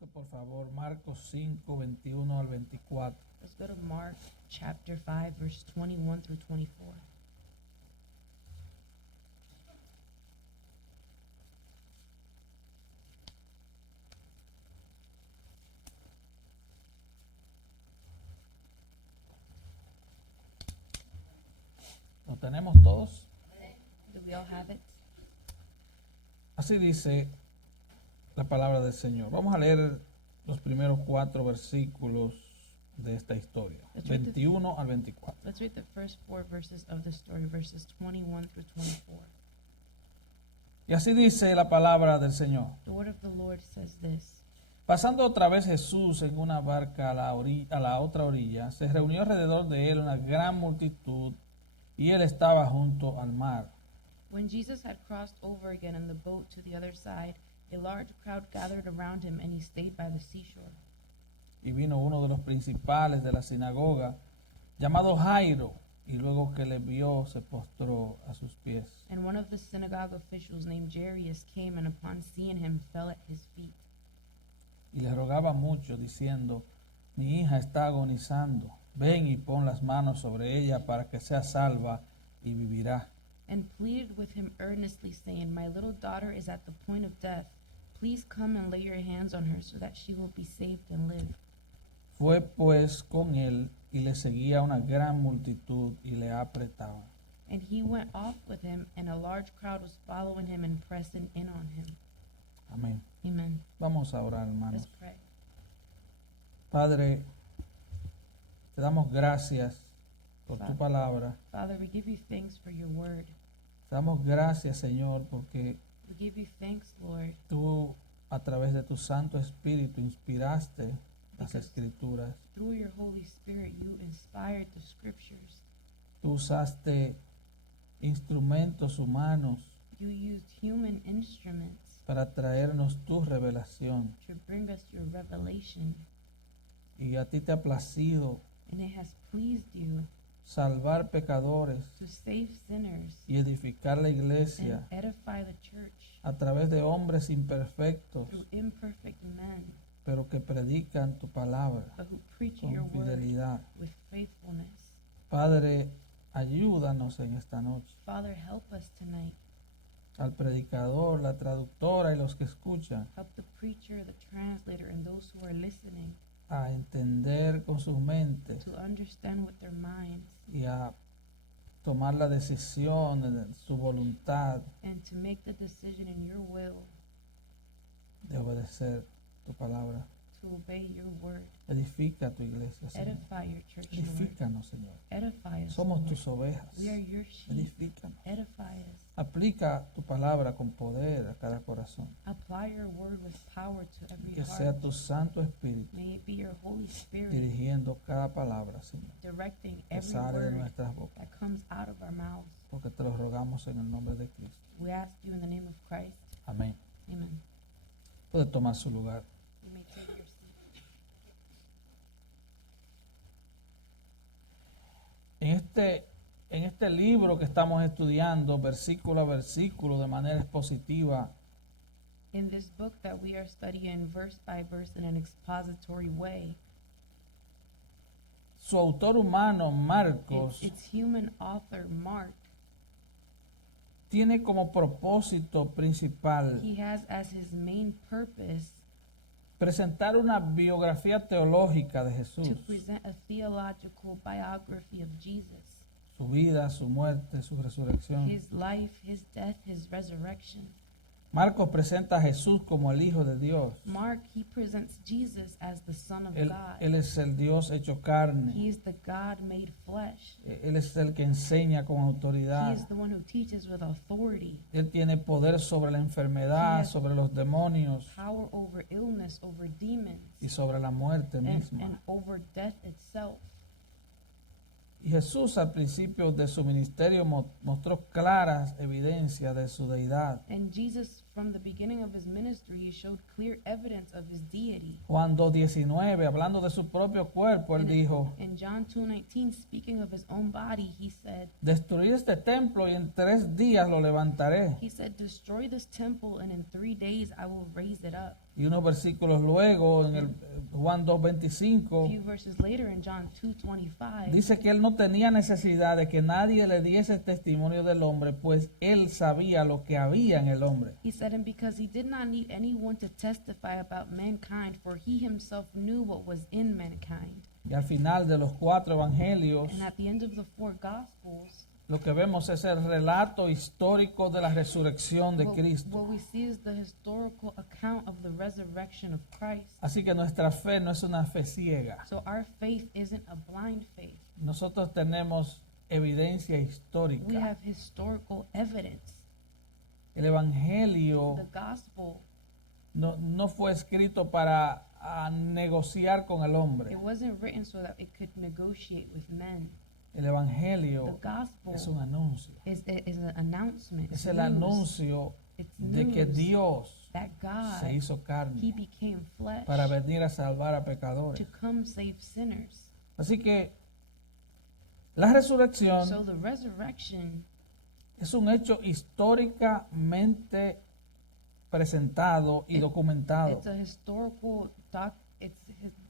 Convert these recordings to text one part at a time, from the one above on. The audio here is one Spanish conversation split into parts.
Busque por favor Marcos 5, 21 al 24. Let's go to Mark chapter 5, verse 21 through 24. ¿Lo tenemos todos? Do we all have it? Así dice la palabra del Señor. Vamos a leer los primeros 4 versículos de esta historia, Let's read 21 al 24. Let's read the first 4 verses of the story, verses 21 through 24. Y así dice la palabra del Señor. The word of the Lord says this. Pasando otra vez Jesús en una barca a la otra orilla, se reunió alrededor de él una gran multitud y él estaba junto al mar. When Jesus had crossed over again in the boat to the other side, a large crowd gathered around him, and he stayed by the seashore. Y vino uno de los principales de la sinagoga, llamado Jairo, y luego que le vio se postró a sus pies. And one of the synagogue officials named Jairus came, and upon seeing him fell at his feet. Y le rogaba mucho, diciendo, mi hija está agonizando, ven y pon las manos sobre ella para que sea salva y vivirá. And pleaded with him earnestly, saying, my little daughter is at the point of death. Please come and lay your hands on her so that she will be saved and live. Fue pues con él y le seguía una gran multitud y le apretaba. And he went off with him, and a large crowd was following him and pressing in on him. Amén. Amen. Vamos a orar, hermanos. Let's pray. Padre, te damos gracias por tu palabra. Father, we give you thanks for your word. Te damos gracias, Señor, porque We give you thanks, Lord, tú a través de tu Santo Espíritu inspiraste las Escrituras. through your Holy Spirit, you inspired the scriptures. Tú usaste instrumentos humanos You used human instruments para traernos tu revelación. to bring us your revelation, Y a ti te ha placido and it has pleased you salvar pecadores to save sinners y edificar la and iglesia edify the church a través de hombres imperfectos, through imperfect men, pero que predican tu palabra but who preach your con word fidelidad. with faithfulness. Padre, ayúdanos en esta noche. Father, help us tonight. Al predicador, la traductora y los que escuchan Help the preacher, the translator, and those who are listening a entender con sus mentes to understand with their minds y a tomar la decisión de su voluntad and to make the decision in your will de obedecer tu palabra. to obey your word. Edifica tu iglesia, Señor. Edify your church, Lord. Edifícanos, Señor. Edify us, Somos Lord. tus ovejas. We are your sheep. Edifícanos. Edify us. Aplica tu palabra con poder a cada corazón. Apply your word with power to every Que sea heart. tu Santo Espíritu May it be your Holy Spirit dirigiendo cada palabra, Señor, directing que every sale de word nuestras bocas. that comes out of our mouths. Porque te lo rogamos en el nombre de Cristo. We ask you in the name of Christ. Amén. Amen. Puede tomar su lugar. You may take your seat. En este libro que estamos estudiando, versículo a versículo, de manera expositiva, In this book that we are studying verse by verse in an expository way, su autor humano, Marcos, its human author, Mark, tiene como propósito principal he has as his main purpose presentar una biografía teológica de Jesús, to present a theological biography of Jesus, su vida, su muerte, su resurrección. his life, his death, his resurrection. Marcos presenta a Jesús como el Hijo de Dios. Mark, he presents Jesus as the Son of Él God. es el Dios hecho He carne. is the God made flesh. Él es el que enseña con He autoridad. is the one who teaches with authority, Él tiene poder sobre la enfermedad, sobre los demonios power over illness, over demons, y sobre la muerte and misma. over death itself. Y Jesús al principio de su ministerio mostró claras evidencias de su deidad. And Jesus, from the beginning of his ministry, he showed clear evidence of his deity. Juan 2:19, hablando de su propio cuerpo, él dijo, In John 2:19, speaking of his own body, he said, destruir este templo y en 3 días lo levantaré. destroy this temple, and in 3 days I will raise it up. Y unos versículos luego, en el Juan A 2:25, few verses later in John 2:25, dice que él no tenía necesidad de que nadie le diese testimonio del hombre, pues él sabía lo que había en el hombre. he said, and because he did not need anyone to testify about mankind, for he himself knew what was in mankind. Y al final de los 4 evangelios, And at the end of the 4 Gospels, lo que vemos es el relato histórico de la resurrección de Cristo. what we see is the historical account of the resurrection of Christ. Así que nuestra fe no es una fe ciega. So our faith isn't a blind faith. Nosotros tenemos evidencia We histórica. have historical evidence. El evangelio The gospel, no fue escrito para negociar con el hombre. it wasn't written so that it could negotiate with men. El The evangelio gospel es un anuncio. is an announcement. Es It's el news. anuncio It's de que news Dios that God, se hizo he carne became flesh para venir a salvar a to pecadores. come save sinners. Así que la resurrección So the resurrection es un hecho históricamente presentado y documentado. it's a historical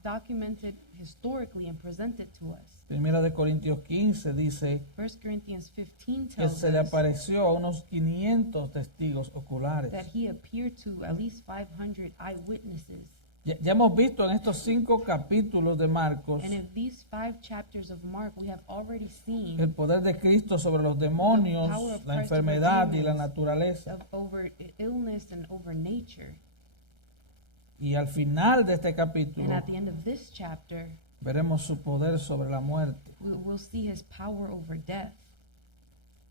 documented historically and presented to us. Primera de Corintios 15 dice 1 Corinthians 15 que tells se le us apareció a unos 500 testigos oculares. that he appeared to at least 500 eyewitnesses. Ya hemos visto en estos 5 capítulos de Marcos And in these 5 chapters of Mark, we have already seen el poder de Cristo sobre los demonios, The power of la Christ enfermedad over y la demons. naturaleza. Over illness and over nature. Y al final de este And capítulo at the end of this chapter, veremos su poder sobre la muerte. we'll see his power over death.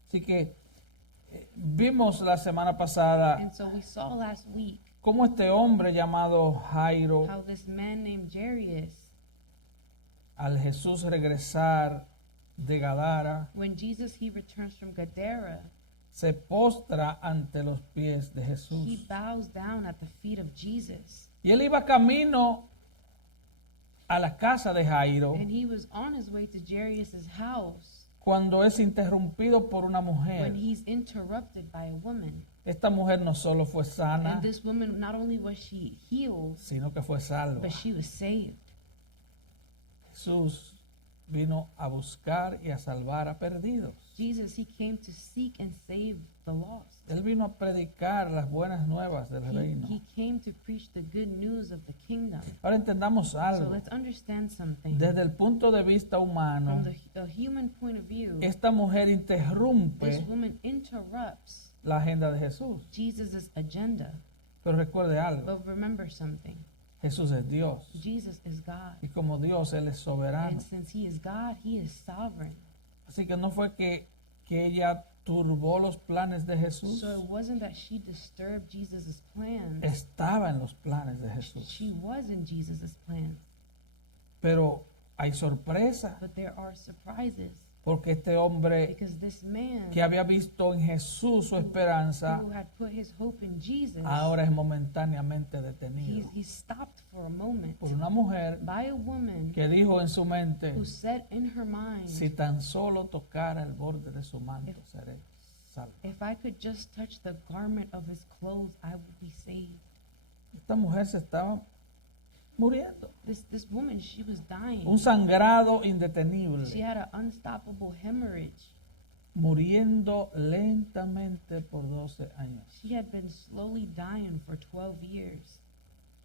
Así que vimos la semana pasada And so we saw last week cómo este hombre llamado Jairo, how this man named Jairus, al Jesús regresar de Gadara, when Jesus he returns from Gadara, se postra ante los pies de he Jesús. bows down at the feet of Jesus. Y él iba camino a la casa de Jairo And he was on his way to Jairus' house cuando es interrumpido por una when mujer. he's interrupted by a woman. Esta mujer no solo fue sana, And this woman, not only was she healed, sino que fue salva. but she was saved. Jesús vino a buscar y a salvar a perdidos. Jesus, he came to seek and save the lost. Él vino a predicar las buenas nuevas del reino. He came to preach the good news of the kingdom. Ahora entendamos So algo. let's understand something. Desde el punto de vista humano, From the human point of view, esta mujer this interrumpe woman interrupts la agenda de Jesús. Jesus' agenda. Pero recuerde algo, But remember something. Jesús es Dios. Jesus is God. Y como Dios, Él es soberano. And since he is God, he is sovereign. Así que no fue que ella turbó los planes de Jesús. So it wasn't that she disturbed Jesus' plans. Estaba en los planes de Jesús. She was in Jesus' plans. Pero hay sorpresa, But there are surprises. porque este hombre Because this man que había visto en Jesús su esperanza, who had put his hope in Jesus, ahora es momentáneamente detenido he stopped for a moment por una mujer by a woman que dijo en su mente, who said in her mind, si tan solo tocara el borde de su manto, seré salvo. if I could just touch the garment of his clothes, I would be saved. Esta mujer se estaba muriendo. This woman, she was dying. Un sangrado She indetenible, had an unstoppable hemorrhage. muriendo lentamente por 12 años. She had been slowly dying for 12 years.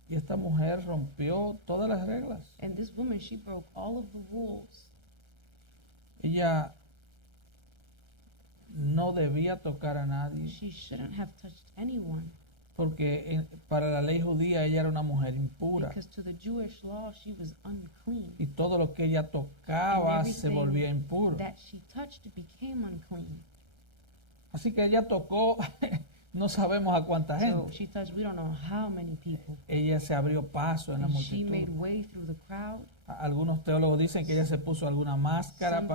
Y esta mujer rompió todas las reglas. And this woman, she broke all of the rules. Ella no debía tocar a nadie, She shouldn't have touched anyone. porque para la ley judía ella era una mujer impura. Because to the Jewish law, she was unclean. Y todo lo que ella tocaba And se everything volvía impuro. that she touched became unclean. Así que ella tocó, no sabemos a cuánta So gente. she touched, we don't know how many people. Ella se abrió paso en la And she made multitud. way through the crowd. Algunos teólogos dicen que ella se puso alguna máscara Some-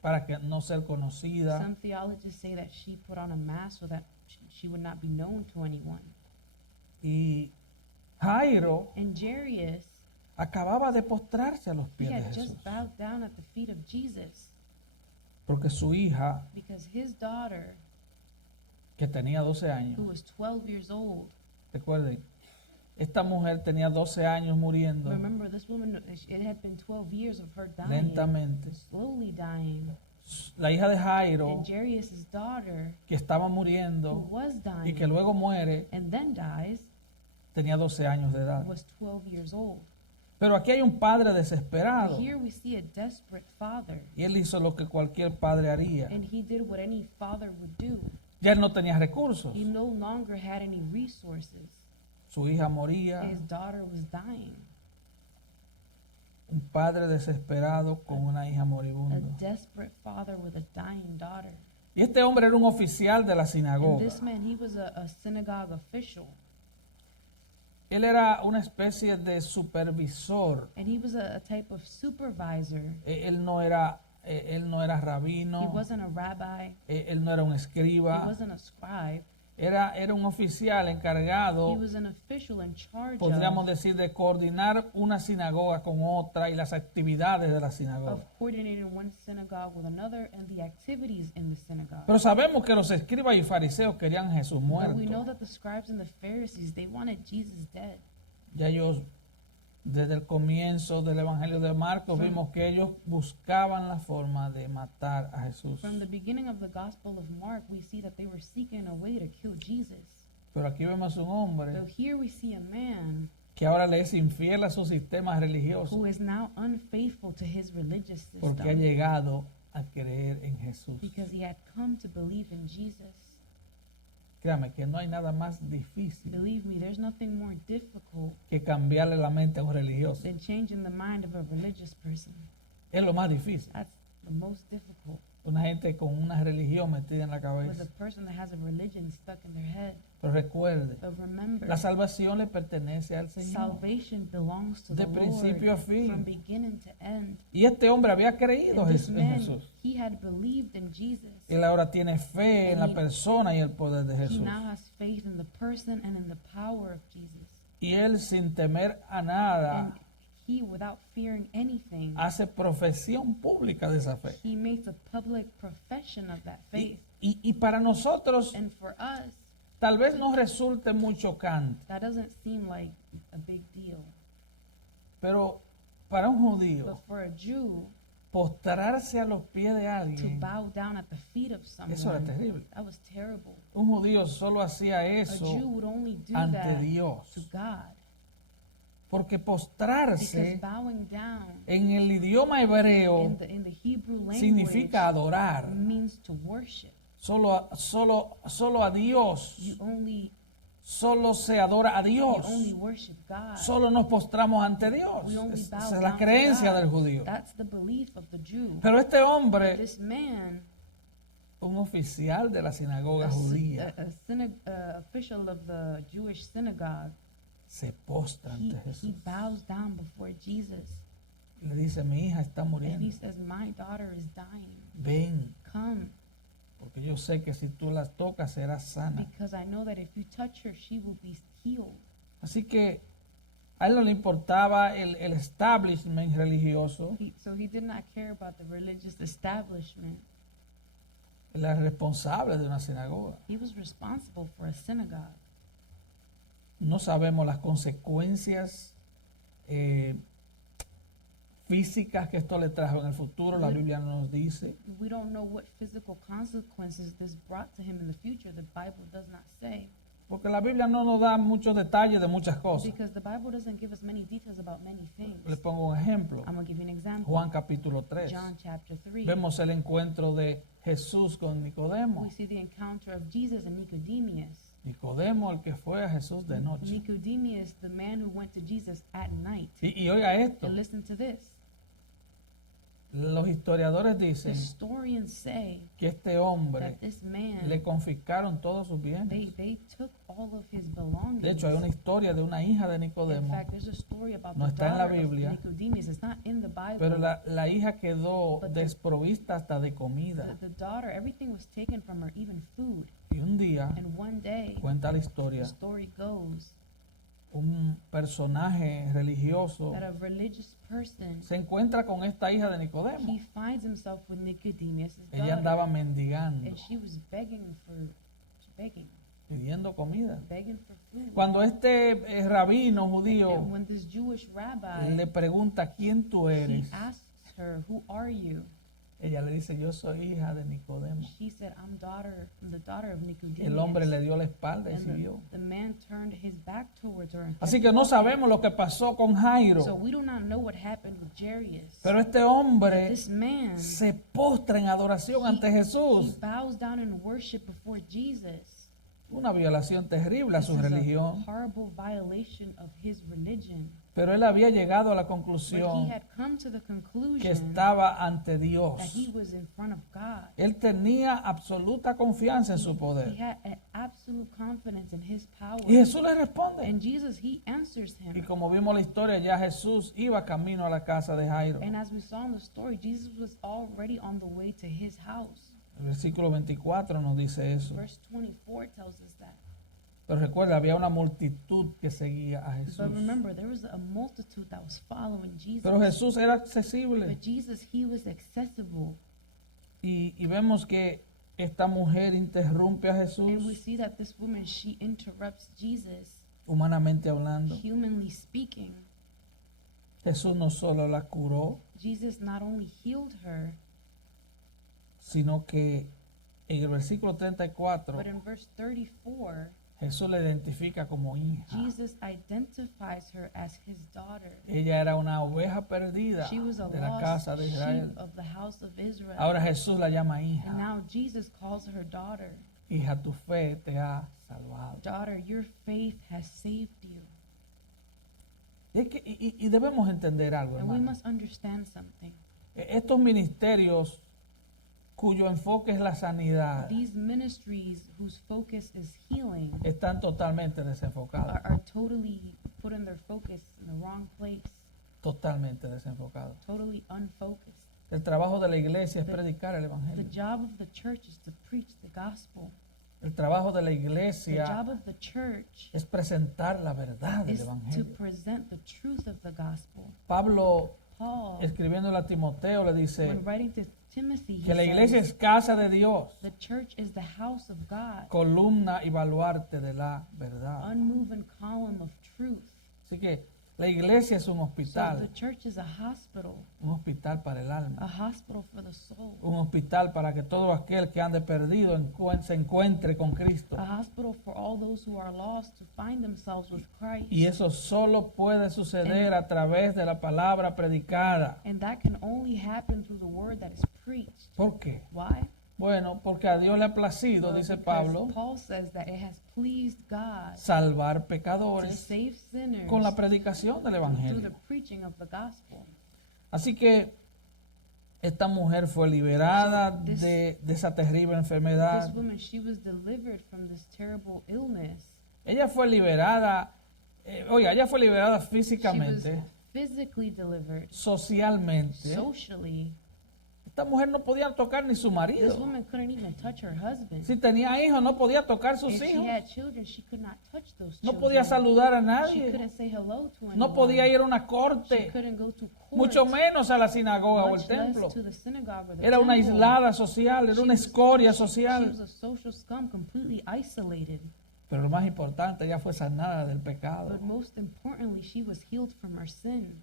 para que no ser conocida. Some theologians say that she put on a mask so that she would not be known to anyone. Y Jairo And Jairus, acababa de postrarse a los he pies de had Jesús, just bowed down at the feet of Jesus porque su hija, because his daughter, que tenía 12 who años, was 12 years old, recuerden, Esta mujer tenía 12 años muriendo Remember, this woman, it had been 12 years of her dying, lentamente. slowly dying. La hija de Jairo, And Jairus' daughter, que estaba who muriendo was y que dying luego muere, and then dies, tenía 12 años de edad. was 12 years old. Pero aquí hay un padre But desesperado here we see a desperate father, y él hizo lo que cualquier padre haría. and he did what any father would do. Ya él no tenía recursos. He no longer had any resources. Su hija moría. His daughter was dying. Un padre desesperado con una hija A moribunda. desperate father with a dying daughter. Y este hombre era un oficial de la And sinagoga. this man, he was a synagogue official, Él era una especie de supervisor. and he was a type of supervisor. Él no era He rabino. wasn't a rabbi. Él no era un He escriba. wasn't a scribe. Era un oficial He encargado, was an official in charge podríamos decir, de coordinar una sinagoga con otra y las actividades de la of sinagoga. coordinating one synagogue with another and the activities in the synagogue. Pero sabemos que los escribas y fariseos querían a Jesús But we know muerto. that the scribes and the Pharisees, they wanted Jesus dead. Ya ellos, desde el comienzo del Evangelio de Marcos, vimos que ellos buscaban la forma de matar a Jesús. From the beginning of the Gospel of Mark, we see that they were seeking a way to kill Jesus. Pero aquí vemos un hombre So here we see a man que ahora le es infiel a su sistema religioso who is now unfaithful to his religious porque ha system llegado a creer en Jesús. because he had come to believe in Jesus. Créame que no hay nada más difícil Believe me, there's nothing more difficult que cambiarle la mente a un religioso. than changing the mind of a religious person. Es lo más difícil. That's the most difficult. Una gente con una religión metida en la With cabeza. a person that has a religion stuck in their head. Pero recuerde, But remember, la salvación le pertenece al Señor. salvation belongs to De the principio a Lord fin. from beginning to end. Y este hombre había creído And this en man, Jesús. he had believed in Jesus. Él ahora tiene fe en la persona y el poder de He Jesús. now has faith in the person and in the power of Jesus. Y él, sin temer a nada, And he, without fearing anything, hace profesión pública de esa fe. he makes a public profession of that faith. Y para nosotros, And for us, tal vez nos resulte muy chocante, that doesn't seem like a big deal. pero para un judío, But for a Jew, postrarse a los pies de to alguien, bow down at the feet of eso era someone, terrible. that was terrible. Un judío solo hacía A Jew eso would only do ante that Dios. to God. Porque Because postrarse bowing down en el idioma hebreo in the Hebrew language significa adorar means to worship. solo a Dios. Solo se adora a You Dios. only worship God. Solo nos postramos ante Dios. We only Esa bow es down la to creencia God. del judío. That's the belief of the Jew. Pero este hombre, This man, un oficial de la sinagoga a judía, official of the Jewish synagogue, se postra ante he Jesús. bows down before Jesus. Y le dice, mi hija está And he muriendo. says, my daughter is dying. Ven, Come, porque yo sé que si tú las tocas serás sana. because I know that if you touch her, she will be healed. Así que a él no le importaba el establishment religioso, So he did not care about the religious establishment. él era responsable de una sinagoga. He was responsible for a synagogue. No sabemos las consecuencias físicas que esto le trajo en el futuro. La Biblia no nos dice. We don't know what physical consequences this brought to him in the future. The Bible does not say. Porque la Biblia no nos da muchos detalles de muchas cosas. Because the Bible doesn't give us many details about many things. Le pongo un ejemplo. I'm going to give you an example. Juan capítulo 3. John chapter 3. Vemos el encuentro de Jesús con Nicodemo. We see the encounter of Jesus and Nicodemus. Nicodemo, el que fue a Jesús de noche. Nicodemus, the man who went to Jesus at night. Y oiga esto, And listen to this. los historiadores The dicen historians say que este hombre that this man, le confiscaron todos sus bienes. they took all of his belongings. De hecho, hay una historia de una hija de In Nicodemo, fact, there's a story about No the está en la daughter of Biblia, Nicodemus. It's not in the Bible. pero la hija quedó But desprovista hasta de comida. The daughter, everything was taken from her, even food. Y un día, And one day, cuenta la the historia, story goes un personaje religioso that a religious person, se encuentra con esta hija de Nicodemo. he finds himself with Nicodemus' Ella daughter, andaba mendigando. and she was begging. Y pidiendo comida. begging for food. Cuando este rabino And judío when this Jewish rabbi, le pregunta quién tú he eres, asks her, "Who are you?" ella le dice, yo soy hija de Nicodemo. She said, "I'm the daughter of Nicodemus." El hombre le dio la espalda y And siguió. the man turned his back towards her. And Así kept que no walking. sabemos lo que pasó con So Jairo, we do not know what happened with Jairus. pero este hombre This man, se postra en adoración ante he Jesús. bows down in worship before Jesus. Una violación terrible a This su is religión, a horrible violation of his religion. pero él había llegado a la But he conclusión had come to the que conclusion estaba ante that Dios. he was in front of God. Él tenía absoluta confianza en su He poder. had an absolute confidence in his power. Y Jesús le responde. And Jesus, he answers Y him. como vimos la historia, ya Jesús iba camino a la casa de Jairo. And as we saw in the story, Jesus was already on the way to his house. El versículo 24 nos dice eso. Verse 24 tells us that. Pero recuerda, había una multitud que seguía a Jesús. But remember, there was a multitude that was following Jesus. Pero Jesús era accesible. But Jesus, he was accessible. Y vemos que esta mujer interrumpe a And we Jesús, see that this woman, she interrupts Jesus, humanamente hablando. humanly speaking. Jesús no solo la curó, Jesus not only healed her, sino que en el versículo 34 but in verse 34, Jesús la identifica como hija. Jesus identifies her as his daughter. Ella era una oveja perdida She was a de la lost casa de Israel. sheep of the house of Israel. Ahora Jesús la llama And hija. now Jesus calls her daughter. Hija, tu fe te ha salvado. Daughter, your faith has saved you. Y debemos entender algo, And we hermano. must understand something. Estos ministerios cuyo enfoque es la sanidad These ministries whose focus is healing están totalmente desenfocados. are totally put in their focus in the wrong place, Totalmente desenfocados. totally unfocused. El trabajo de la iglesia es predicar el The evangelio. job of the church is to preach the gospel. El trabajo de la The iglesia job of the church es presentar la verdad del is to evangelio. present the truth of the gospel. Pablo, Paul, escribiéndole a Timoteo, le dice when writing to Timothy, he que la iglesia says, es casa de Dios, the church is the house of God, columna y baluarte de la verdad. unmoving column of truth. Así que la iglesia es un So the hospital church is a hospital para el alma, hospital for the soul, un hospital para que todo aquel que ande perdido se encuentre con Cristo. a hospital for all those who are lost to find themselves with Christ. Y eso solo puede suceder a través de la palabra predicada. And that can only happen through the word that is preached. ¿Por qué? Why? Bueno, porque a Dios le ha placido, Well, dice because Pablo, Paul says that it has pleased God salvar to pecadores save sinners con la predicación del through the Evangelio. preaching of the gospel. Así que esta mujer fue liberada So this- de esa terrible This enfermedad. woman, she was delivered from this terrible illness. Ella fue liberada, ella fue liberada She was físicamente, physically delivered, socialmente. socially. Esta mujer no podía tocar ni su This marido. woman couldn't even touch her husband. Si tenía hijos, no podía tocar sus If she hijos. had children, she could not touch those No children. podía saludar a She nadie. couldn't say hello to anyone. No podía ir a una She corte, couldn't go to court. mucho menos a la sinagoga o much el templo. less to the synagogue or the Era una temple. aislada social, era una escoria She social. was a social scum, completely isolated. Pero lo más importante, ella fue sanada del pecado. But most importantly, she was healed from her sin.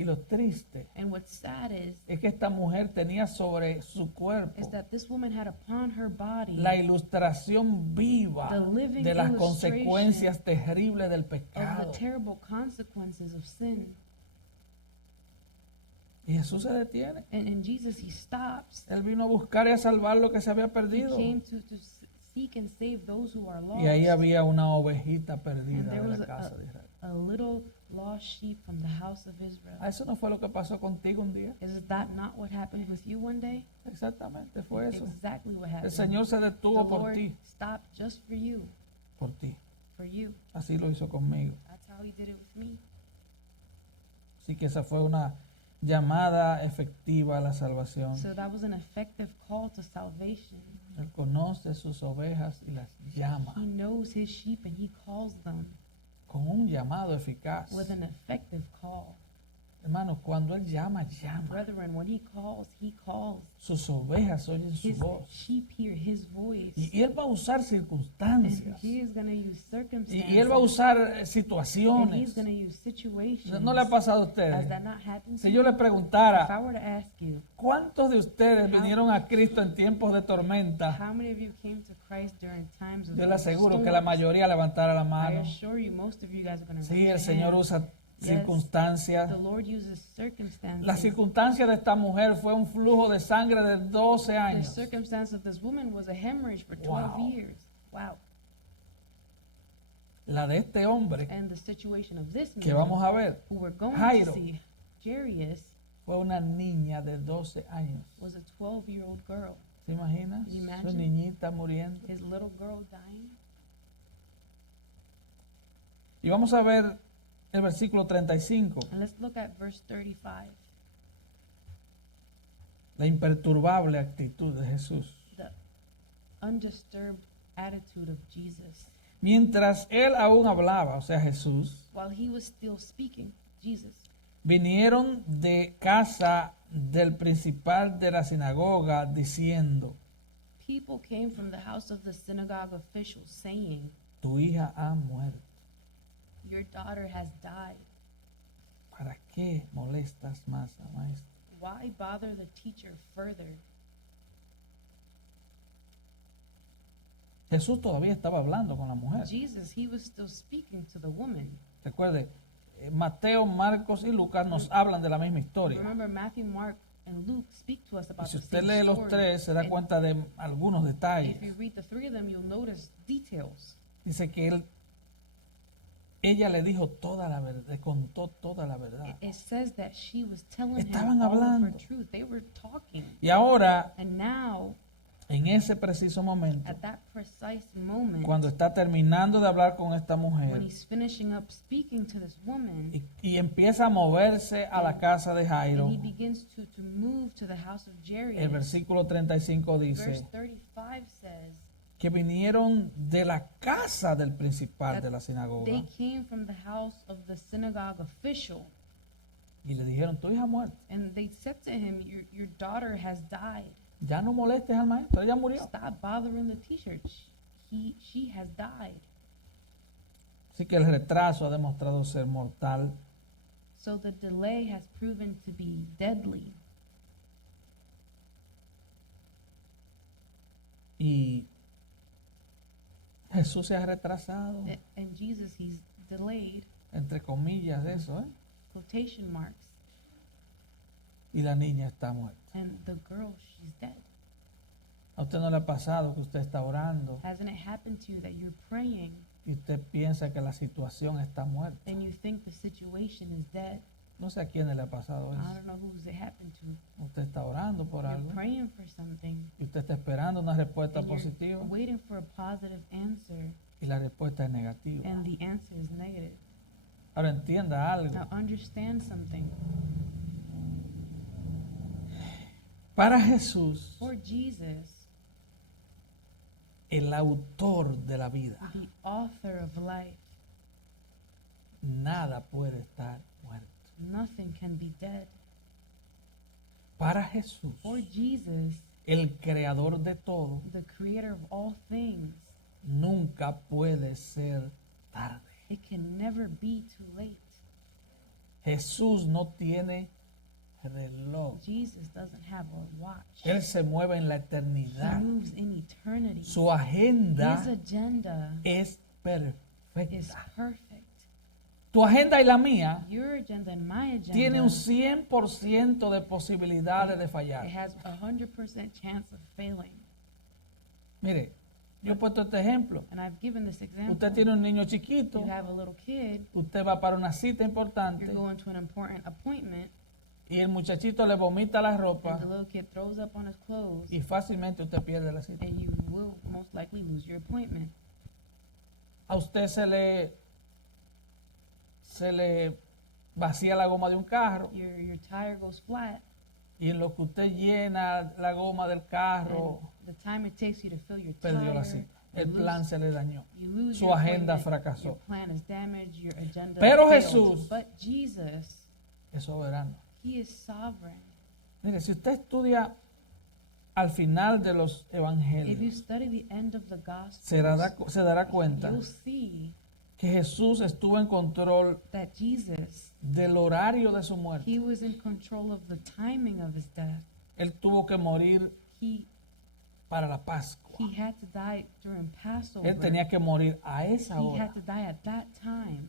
Y lo triste And what's sad es que esta mujer tenía sobre su cuerpo is that this woman had upon her body la ilustración viva The living de las illustration consecuencias terribles del of pecado. the terrible consequences of sin. Y Jesús se detiene. And Jesus, he stops. Él vino a buscar y a salvar lo que se había He perdido. came to seek and save those who are lost. Y ahí había una ovejita And perdida there de was la casa de Israel. a little lost sheep from the house of Israel. ¿Eso no fue lo que pasó contigo un día? Is that not what happened with you one day? Exactamente, fue eso. Exactly what El happened. Señor se The detuvo por Lord ti, stopped just for you, por ti. for you. Así lo hizo conmigo. That's how he did it with me. Así que esa fue una llamada efectiva a la salvación. So that was an effective call to salvation. Él conoce sus ovejas y las llama He knows his sheep and he calls them con un llamado eficaz. with an effective call. Hermano, cuando Él llama, llama. Brethren, when he calls, he calls. Sus ovejas oyen su His voz. sheep hear his voice. Y Él va a usar And circunstancias. he is going to use circumstances. Y Él va a usar And he's situaciones. going to use situations. ¿No le ha pasado a Has ustedes? that not happened to Si yo le you? If I preguntara, were to ask you, ¿cuántos de ustedes vinieron a Cristo en tiempos de tormenta? how many of you came to Christ during times of Yo le aseguro que storms? la mayoría levantara la I mano. assure you, most of you guys are going to Sí, raise el your Señor hand. usa Yes, circunstancias. The Lord uses circumstances. La circunstancia de esta mujer fue un flujo de sangre de 12 The años. circumstance of this woman was a hemorrhage for 12 Wow. years. Wow. La de este hombre And the situation of this que man, vamos a ver who we're going Jairo. to see, Jairus, fue una niña de 12 años. was a 12-year-old girl. ¿Se imaginas? Can you Su imagine? niñita muriendo. His little girl dying. Y vamos a ver el versículo 35. And let's look at verse 35. La imperturbable actitud de Jesús. The undisturbed attitude of Jesus. Mientras él aún hablaba, o sea Jesús, While he was still speaking, Jesus, vinieron de casa del principal de la sinagoga diciendo, people came from the house of the synagogue officials saying, tu hija ha muerto. your daughter has died. ¿Para qué molestas más al maestro? Why bother the teacher further? Jesús todavía estaba hablando con la mujer. Jesus, he was still speaking to the woman. Recuerde, Mateo, Marcos y Lucas nos hablan de la misma historia. Remember, Matthew, Mark, and Luke speak to us Y about si the usted same lee los story. tres, se da And cuenta de algunos if you detalles. read the three of them, you'll notice details. Dice que ella le dijo toda la verdad, le contó toda la verdad. It says that she was telling Estaban him all of her hablando. truth. They were talking. Y ahora, And now, en ese preciso momento, at that precise moment, cuando está terminando de hablar con esta when mujer he's finishing up speaking to this woman, y empieza a moverse a la casa de Jairo, and he begins to move to the house of Jairus, el versículo 35 verse dice 35 says que vinieron de la casa del principal that de la sinagoga they came from the house of the synagogue official, y le dijeron, tu hija ha muerto. and they said to him, your daughter has died. Ya no molestes al maestro, ella murió. Stop bothering the teacher. She has died. Así que el retraso ha demostrado ser mortal. So the delay has proven to be deadly. Y Jesús se ha retrasado, And Jesus, he's delayed, entre comillas eso, ¿eh? quotation marks, Y la niña está muerta. and the girl, she's dead. ¿A usted no le ha pasado que usted está orando Hasn't it happened to you that you're praying y usted piensa que la situación está muerta? and you think the situation is dead? No sé a quién le ha pasado I eso. don't know who's it happened to. Usted está orando por You're algo praying for something, y usted está esperando una respuesta and you're positiva waiting for a positive answer, y la respuesta es negativa. and the answer is negative. Ahora entienda algo. Now understand something. Para Jesús, For Jesus, el autor de la vida, the author of life, nada puede estar muerto. nothing can be dead. Para Jesús, For Jesus, el creador de todo, the creator of all things, nunca puede ser tarde. it can never be too late. Jesús no tiene reloj. Jesus doesn't have a watch. Él se mueve en la He eternidad. moves in eternity. Su agenda His agenda es is perfecta. perfect. Tu agenda y la mía Your agenda and my agenda, tiene un 100% de posibilidades de it fallar. has a 100% chance of failing. Mire, yo he puesto este ejemplo. And I've given this example. Usted tiene un niño chiquito, You have a little kid, usted va para una cita importante you're going to an important appointment, y el muchachito le vomita la and the ropa little kid throws up on his clothes, y fácilmente usted pierde la cita. and you will most likely lose your appointment. A usted se le vacía la goma de un carro Your tire goes flat, y en lo que usted llena la goma del and carro, the time it takes you to fill your perdió la tire, cita. El you plan lose, se le dañó. you lose Su your agenda appointment. fracasó. Your plan is damaged, your agenda Pero failed. Jesús But Jesus, es soberano. He is sovereign. Mire, si usted estudia al final de los If you evangelios, study the end of the gospel, se dará cuenta you'll see que Jesús estuvo en control that Jesus, del horario de su muerte. he was in control of the timing of his death. Él tuvo que morir He para la Pascua. he had to die during Passover. Él tenía que morir a esa He hora. had to die at that time.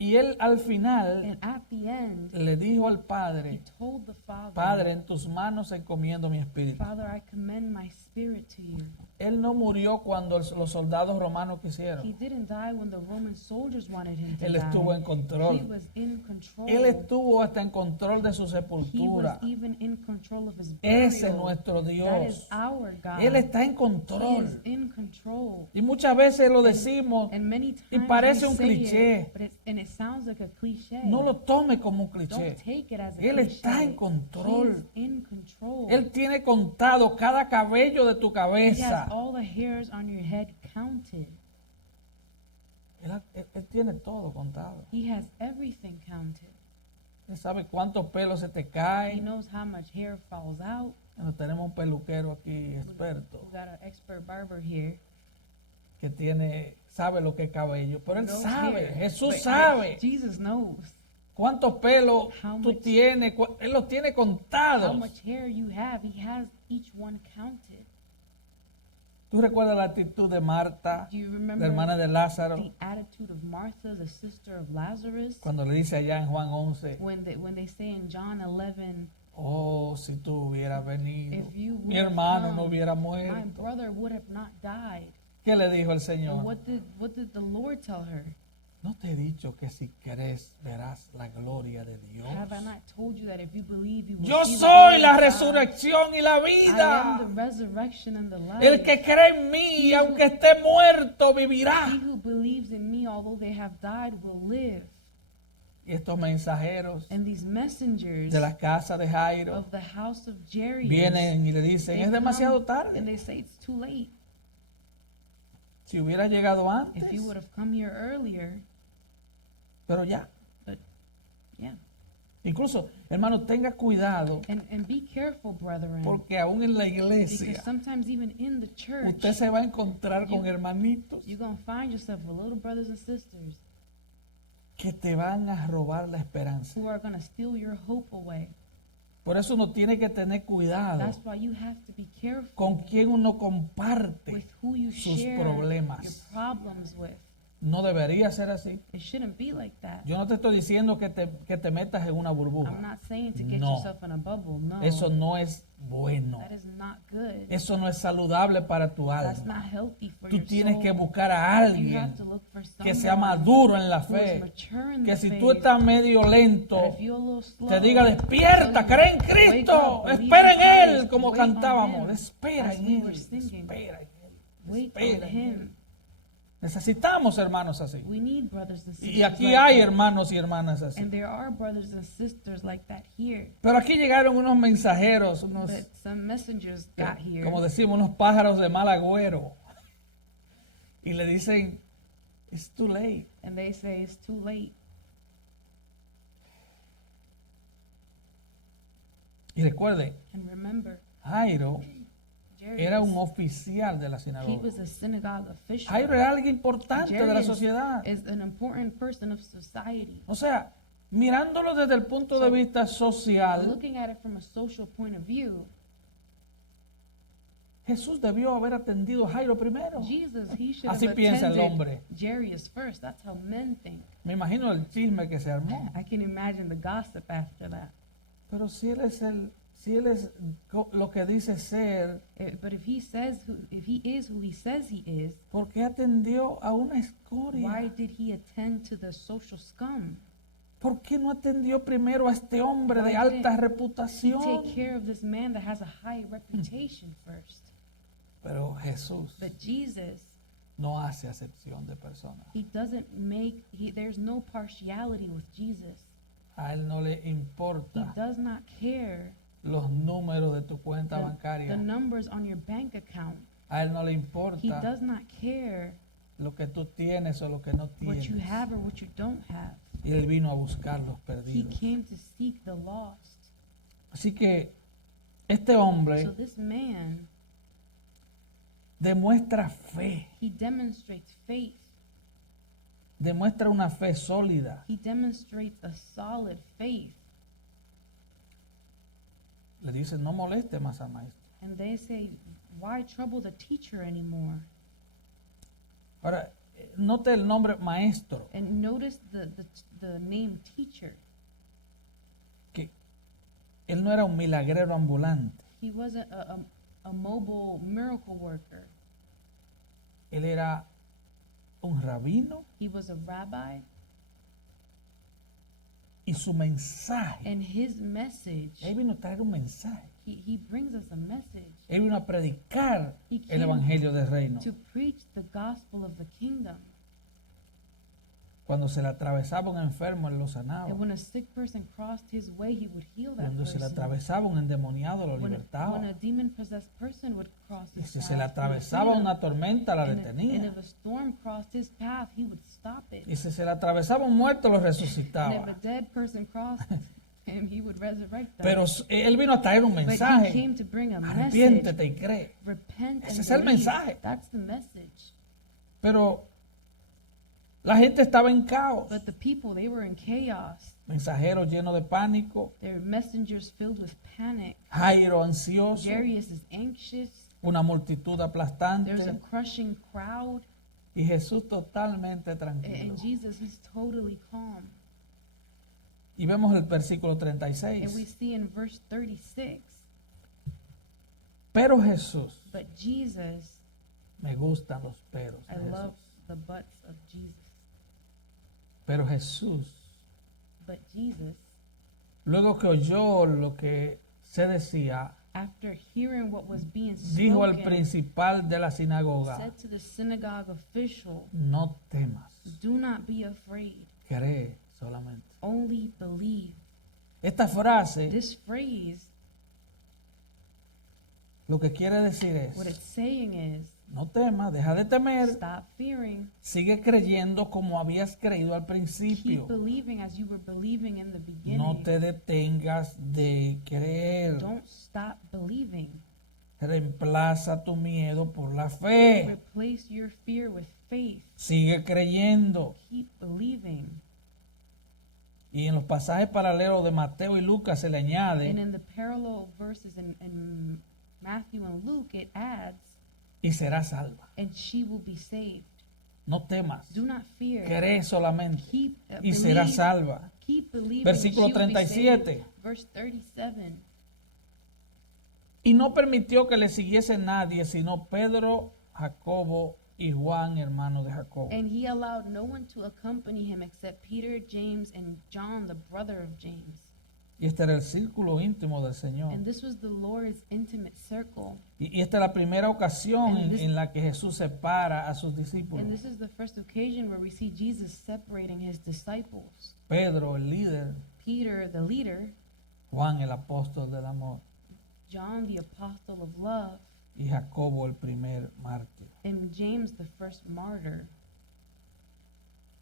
Y él al final And at the end, le dijo al he Padre, told the Father, Padre, en tus manos encomiendo mi espíritu. Father, I commend my spirit to you. Él no murió cuando los soldados romanos He quisieron. didn't die when the Roman soldiers wanted him to Él die. estuvo en He control. was in control. Él estuvo hasta en control de su He was sepultura. even in control of his Ese es burial. nuestro That is Dios. our God. Él está en He is control. in control. Y muchas veces lo decimos, And many y times parece we un say cliché. it, but and it sounds like a cliche. No lo tome como un Don't cliché. take it as a Él cliché. está en He control. is in control. Él tiene contado cada cabello de tu He cabeza. has all the hairs on your head counted. Él tiene todo contado. He has everything counted. Él sabe cuántos pelos se te He caen. knows how much hair falls out. Bueno, tenemos un peluquero aquí experto We've got an expert barber here. que sabe lo que es cabello. Pero él Knows sabe, hair. Jesús But sabe Jesus knows cuántos pelos How tú much- tienes. Él los tiene how contados. much hair you have. He has each one counted. ¿Tú recuerdas la actitud de Marta, Do you la remember hermana de Lázaro, the attitude of Martha, the sister of Lazarus? cuando le dice allá en Juan 11, When they say in John 11, oh, si tú hubieras venido, if you would mi have hermano come, no hubiera my muerto? brother would have not died. ¿Qué le dijo el And Señor? what did the Lord tell her? No te he dicho que si crees verás la gloria de Dios. Have I not told you that if you believe, you will Yo see the soy glory la of God? resurrección y la I am vida. the resurrection and the life. El que cree en mí, aunque esté muerto, vivirá. He who believes in me, although they have died, will live. Y estos mensajeros And these messengers de la casa de Jairo of the house of Jairus, vienen y le dicen, they es demasiado come tarde. and they say it's too late. Si hubiera llegado If antes, you would have come here earlier, pero ya. but yeah. Incluso, hermano, tenga cuidado, And be careful, brethren, porque aún en la because iglesia sometimes even in the church, usted se va a encontrar con hermanitos you're going to find yourself with little brothers and sisters que te van a robar la esperanza. who are going to steal your hope away. Por eso uno tiene que tener cuidado That's why you have to be careful con quién uno comparte with who you sus share your problemas. problems with. No debería ser así. It shouldn't be like that. Yo no te estoy diciendo que te metas en una I'm burbuja. not saying to get No. yourself in a bubble. No, Eso no es bueno. that is not good. Eso no es saludable para tu That's alma. not healthy for Tú your tienes soul. que buscar a You have alguien to look for que sea someone maduro en la who is fe. mature in Que the si faith, tú estás medio lento, that if you're a little slow, te diga, despierta, tell you, cree en "Wake Cristo, up, believe espera in en Él, Christ, como wait on cantábamos. Him", Espera as en we Él, were singing. espera en Él, Wait on espera en Él. Him. Necesitamos hermanos así. We need brothers and sisters Y aquí like hay that. hermanos y hermanas así. And there are brothers and sisters like that here. Pero aquí llegaron unos mensajeros, unos, But some messengers got here. como decimos, unos pájaros de mal agüero. Y le dicen, it's too late. And they say it's too late. Y recuerden, And remember, Jairo era un Jairus, oficial de la he sinagoga. was a synagogue official. Jairo era alguien importante de la Jairus sociedad. is an important person of society. O sea, mirándolo desde el punto de vista social, Looking at it from a social point of view, Jesús debió haber atendido a Jairo primero. Jesus, he should Así have piensa el attended hombre. Jairus first. That's how men think. Me imagino el chisme que se armó. I can imagine the gossip after that. Pero si él es lo que dice ser, But if he is who he says he is, ¿por qué atendió a una why escoria? did he attend to the social scum? ¿Por qué no atendió primero a este hombre de Why alta didn't He reputación? take care of this man that has a high reputation first. Pero Jesús But Jesus, no hace acepción de personas. he doesn't there's no partiality with Jesus. A él no le He importa does not care los números de tu cuenta the bancaria. numbers on your bank account. A él no le He importa does not care lo que tú tienes o lo que no what you tienes. have or what you don't have. Y él vino a buscar los He perdidos. came to seek the lost. Así que este hombre So this man, demuestra fe, he demonstrates faith. demuestra una fe sólida. He demonstrates a solid faith. Le dice, no moleste más al maestro. And they say, why trouble the teacher anymore? Ahora, note el nombre maestro, And notice the name teacher. que él no era un milagrero ambulante, He wasn't a mobile miracle worker. él era un rabino He was a rabbi. y su mensaje, And his message, él vino a traer un mensaje, he brings us a message él vino a predicar He el came evangelio del reino. to preach the gospel of the kingdom. Cuando se le atravesaba un enfermo, él lo sanaba. And when a sick person crossed his way, he would heal that Cuando se le person. atravesaba un endemoniado, lo When libertaba. a demon-possessed person would cross Y his si path, se le he would atravesaba heal them. una tormenta, la And detenía. if a storm crossed his path, he would stop it. Y si se le atravesaba un muerto, lo And if a resucitaba. dead person crossed him, he would resurrect them. Pero él vino a traer un But he mensaje. came to bring a message. Arrepiéntete y cree. Repent Ese and es el believe. mensaje. That's the message. Pero la gente estaba en caos. But the people, they were in chaos. Mensajeros llenos de pánico. They were messengers filled with panic. Jairo ansioso. Jairus is anxious. Una multitud aplastante. There's a crushing crowd. Y Jesús totalmente tranquilo. And Jesus, he's totally calm. Y vemos el versículo And we 36. see in verse 36, Pero Jesús, but Jesus, me gustan los peros. de I Jesús. love the butts of Jesus. Pero Jesús, But Jesus, luego que oyó lo que se decía, after hearing what was being dijo al spoken, principal de la sinagoga, said to the synagogue official, no temas, do not be afraid, cree solamente. only believe. Esta frase This phrase, lo que quiere decir what es, it's saying is, no temas, deja de temer, stop fearing, sigue creyendo como habías creído al keep principio. believing as you were believing in the beginning. No te detengas de creer. Don't stop believing. Reemplaza tu miedo por la fe. Replace your fear with faith. Sigue creyendo. Keep believing. Y en los pasajes paralelos de Mateo y Lucas se le And añade, in the parallel verses in Matthew and Luke, it adds, y serás salva. and she will be saved. No temas. Do not fear. Cree solamente. Keep Y serás believe. salva. Keep believing. Versículo she will be 37. saved. Verse 37. Y no permitió que le siguiese nadie, sino Pedro, Jacobo y Juan, hermano de Jacobo. And he allowed no one to accompany him except Peter, James, and John, the brother of James. Y este era el círculo íntimo del Señor. And this was the Lord's intimate circle. Y esta es la primera ocasión And this- en la que Jesús separa a sus And discípulos. this is the first occasion where we see Jesus separating his disciples. Pedro, el líder, Peter, the leader, Juan, el apóstol del amor, John, the apostle of love, y Jacobo, el primer mártir. and James, the first martyr.